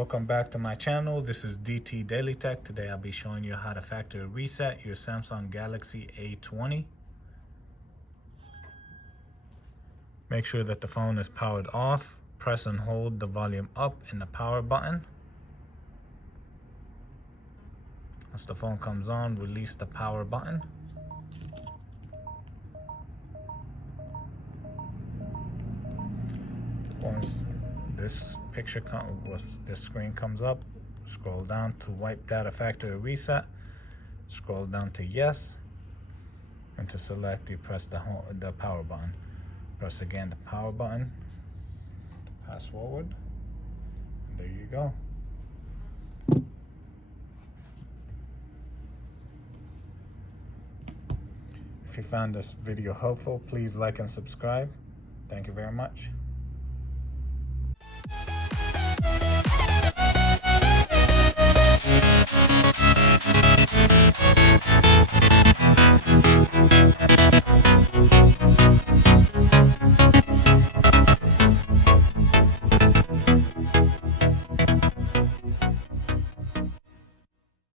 welcome back to my channel. This is DT DailyTech. Today I'll be showing you how to factory reset your Samsung Galaxy A20. Make sure that the phone is powered off. Press and hold the volume up and the power button. Once the phone comes on, release the power button. Once this screen comes up, scroll down to wipe data factory reset. Scroll down to yes, and to select, you press the power button. Press again the power button. Pass forward. And there you go. If you found this video helpful, please like and subscribe. Thank you very much.